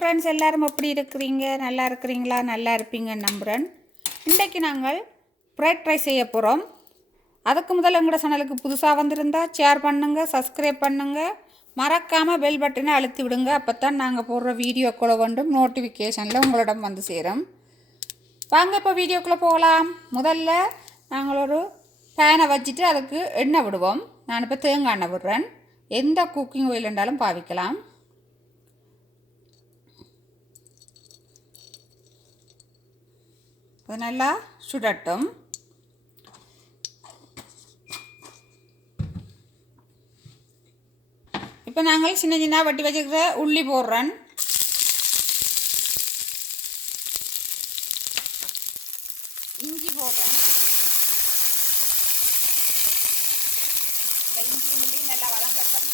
Friends, எல்லோரும் எப்படி இருக்கிறீங்க? நல்லா இருக்கிறீங்களா? நல்லா இருப்பீங்கன்னு நம்புகிறேன். இன்றைக்கு நாங்கள் ஃப்ரைட் ரைஸ் செய்ய போகிறோம். அதுக்கு முதல்ல எங்களோட சேனலுக்கு புதுசாக வந்திருந்தால் ஷேர் பண்ணுங்கள், சப்ஸ்கிரைப் பண்ணுங்கள், மறக்காமல் பெல் பட்டனை அழுத்தி விடுங்க. அப்போ தான் நாங்கள் போடுற வீடியோக்குள்ளே கொண்டும் நோட்டிஃபிகேஷனில் உங்களிடம் வந்து சேரும். வாங்க இப்போ வீடியோக்குள்ளே போகலாம். முதல்ல நாங்கள் ஒரு பேனை வச்சுட்டு அதுக்கு எண்ணெய் விடுவோம். நான் இப்போ தேங்காய் எண்ணெய் விடுறேன். எந்த குக்கிங் ஆயில் இருந்தாலும் பாவிக்கலாம். அது நல்லா சுடட்டும். இப்போ நாங்கள் சின்ன சின்ன வட்டி வச்சுக்கிற உள்ளி போடுறேன். இஞ்சி போடுறேன். இந்த இஞ்சி முள்ளி நல்லா வதங்கட்டும்.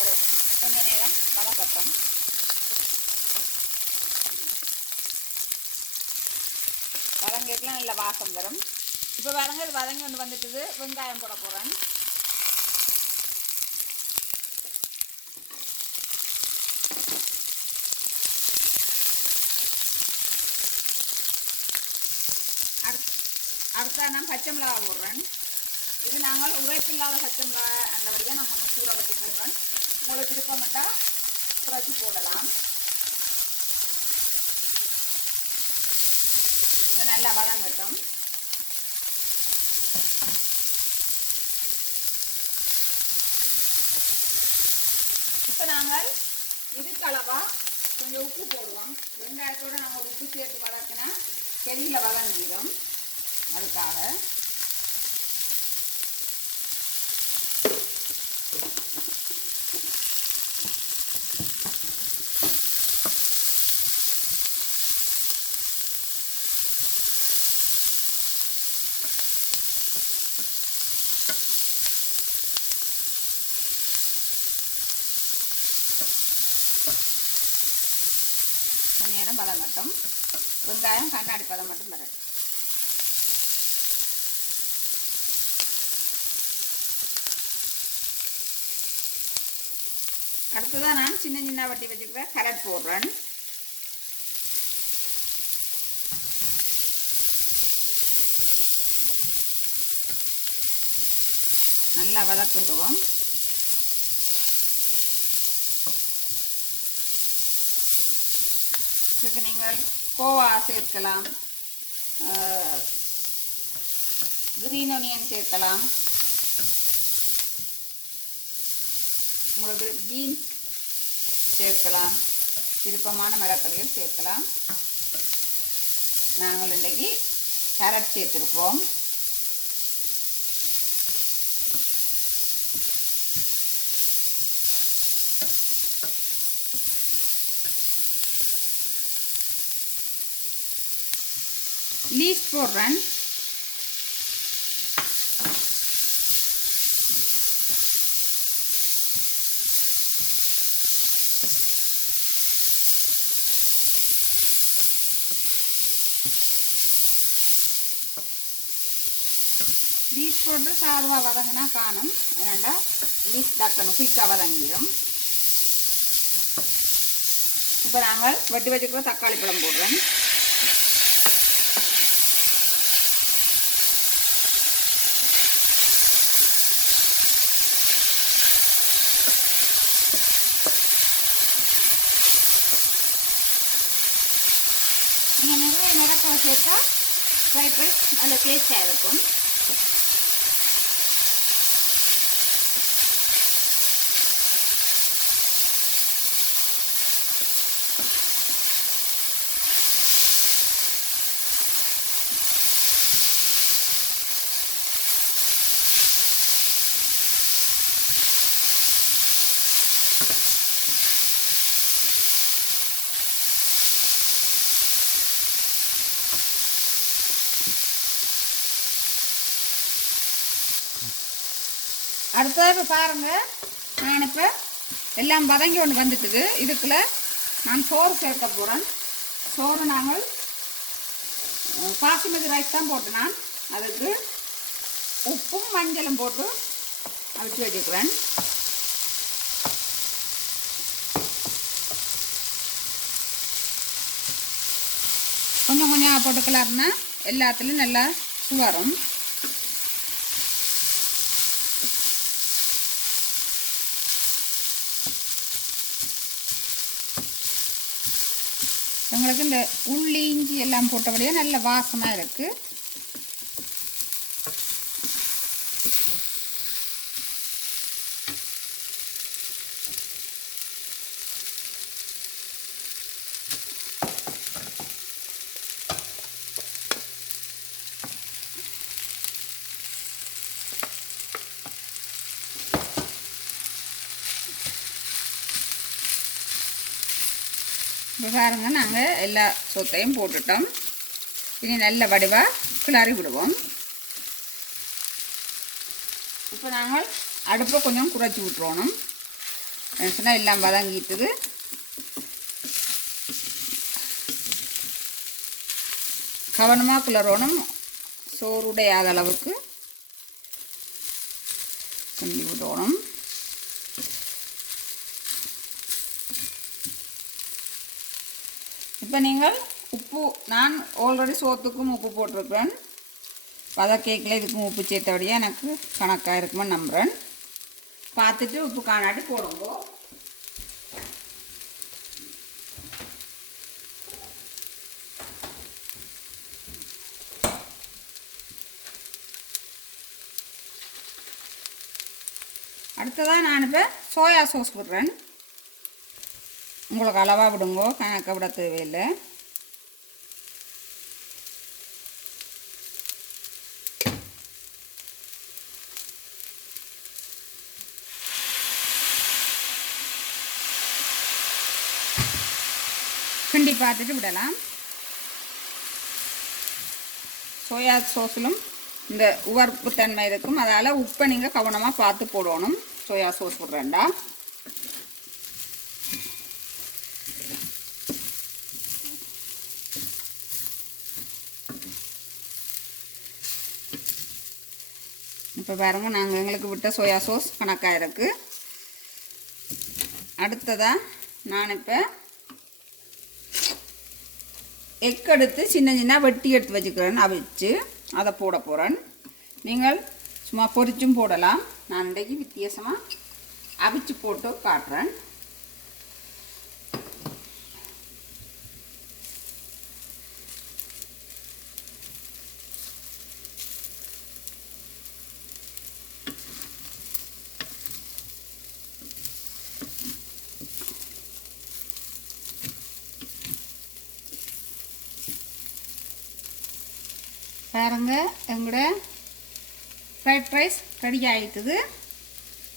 ஒரு கொஞ்ச நேரம் வதங்கட்டும். வதங்கிட்டுலாம் நல்ல வாசம் வரும். இப்போ வதங்கி கொண்டு வந்துட்டுது. வெங்காயம் போட போகிறேன். அடுத்தா நான் பச்சை மிளகா போடுறேன். இது நாங்கள் உரைப்பில்லாத பச்சை மிளகா அந்த வழியாக நான் கொஞ்சம் கூட வச்சு போடுறேன். உங்களுக்கு விருப்பம் வேண்டாம் குறைச்சி போடலாம். இது நல்லா வதங்கட்டும். இப்போ நாங்கள் இதுக்கு அளவாக கொஞ்சம் உப்பு போடுவோம். வெங்காயத்தோடு நாங்கள் உப்பு சேர்த்து வதக்கினா கெரியில் வதங்கிடும். அதுக்காக நேரம் வதங்கட்டும். வெங்காயம் கண்ணாடி பதம் மட்டும் வரட்டும். அடுத்ததான் நான் சின்ன சின்ன வட்டி வச்சுக்கிற கேரட் போடுறேன். நல்லா வதக்கி விடுவோம். இதுக்கு நீங்கள் கோவா சேர்க்கலாம், கிரீன் ஆனியன் சேர்க்கலாம், உங்களுக்கு பீன்ஸ் சேர்க்கலாம், விருப்பமான மரக்கறிகள் சேர்க்கலாம். நாங்கள் இன்றைக்கு கேரட் சேர்த்துருக்கோம். லீஸ் போடுறேன். லீஸ் போட்டு சாதுவாக வதங்கினா காணும். ஏன்னா லீஸ் டக்கணும், குயிக்காக வதங்கிடும். இப்போ நாங்கள் வெட்டி வச்சுக்கிற தக்காளி பழம் போடுறேன். நீங்கள் நிறைய மிளகாய் சேர்த்தா ஃப்ரைட் ரைஸ் நல்ல டேஸ்டாக இருக்கும். அடுத்தது இப்போ பாருங்கள், நான் இப்போ எல்லாம் வதங்கி ஒன்று வந்துட்டுது. இதுக்குள்ள நான் சோறு சேர்க்க போகிறேன். சோறு நாங்கள் பாசுமதி ரைஸ் தான் போட்டு நான் அதுக்கு உப்பும் மஞ்சளும் போட்டு அவிச்சு வச்சுக்கிறேன். கொஞ்சம் போட்டு கிளறினா எல்லாத்துலேயும் நல்லா சுவரும். எங்களுக்கு இந்த உள்ளி இஞ்சி எல்லாம் போட்டபடியே நல்ல வாசமாக இருக்குது. இப்போ பாருங்க, நாங்கள் எல்லா சொத்தையும் போட்டுட்டோம். இனி நல்ல வடிவாக கிளறி விடுவோம். இப்போ நாங்கள் அடுப்பை கொஞ்சம் குறைச்சி விட்டுறோணும். சொன்னால் எல்லாம் வதங்கிட்டுது. கவனமாக கிளறணும், சோறுடையாத அளவுக்கு கிண்டி விடணும். இப்போ நீங்கள் உப்பு, நான் ஆல்ரெடி சோத்துக்கும் உப்பு போட்டிருக்கிறேன். வதக்கேக்கில் இதுக்கும் உப்பு சேர்த்தபடியாக எனக்கு கணக்காக இருக்குமென்னு நம்புகிறேன். பார்த்துட்டு உப்பு காணாட்டி போடுங்கோ. அடுத்ததாக நான் இப்போ சோயா சாஸ் விடுறேன். உங்களுக்கு அளவாக விடுங்கோ, கணக்க விட தேவையில்லை. கிண்டி பார்த்துட்டு விடலாம். சோயா சாஸிலும் இந்த உவர்ப்பு தன்மை இருக்கும், அதால் உப்பை நீங்கள் கவனமாக பார்த்து போடணும். சோயா சாஸ் விடுறேன்டா. இப்போ பாருங்கள், நாங்கள் எங்களுக்கு விட்ட சோயா சாஸ் கணக்காக இருக்குது. அடுத்ததாக நான் இப்போ எக் எடுத்து சின்ன சின்ன வெட்டி எடுத்து வச்சுக்கிறேன், அவிச்சு அதை போட போகிறேன். நீங்கள் சும்மா பொரிச்சும் போடலாம். நான் இன்றைக்கி வித்தியாசமாக அவிச்சு போட்டு காட்டுறேன். பாருங்க, எங்களோட ஃப்ரைட் ரைஸ் ரெடி ஆகிட்டுது.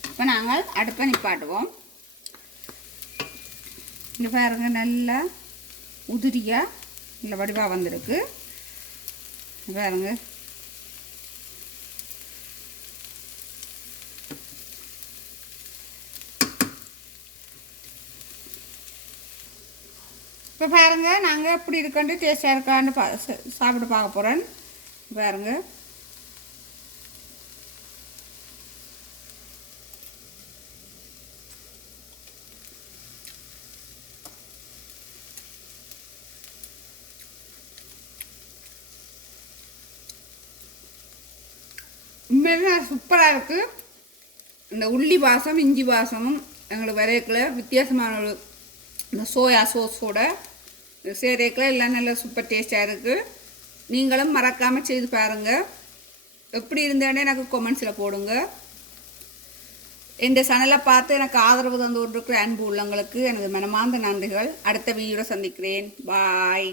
இப்போ நாங்கள் அடுப்பை நிப்பாட்டுவோம். இங்கே பாருங்க, நல்லா உதிரியாக நல்ல வடிவாக வந்திருக்கு. பாருங்க, இப்போ பாருங்க, நாங்கள் எப்படி இருக்காண்டு டேஸ்டாக இருக்கான்னு சாப்பிட்டு பார்க்க போகிறேன். பாருங்க, உண்மையிலே சூப்பராக இருக்குது. இந்த உள்ளி வாசம் இஞ்சி வாசமும் எங்களுக்கு வரையக்குள்ள வித்தியாசமான ஒரு இந்த சோயா சோஸோட சேரக்குள்ள எல்லாம் நல்லா சூப்பர் டேஸ்டாக இருக்குது. நீங்களும் மறக்காமல் செய்து பாருங்கள். எப்படி இருந்தேன்னு எனக்கு கொமெண்ட்ஸில் போடுங்க. இந்த சேனலை பார்த்து எனக்கு ஆதரவு தந்து கொண்டிருக்கிற அன்பு உள்ளங்களுக்கு எனது மனமார்ந்த நன்றிகள். அடுத்த வீடியோவில் சந்திக்கிறேன். பாய்.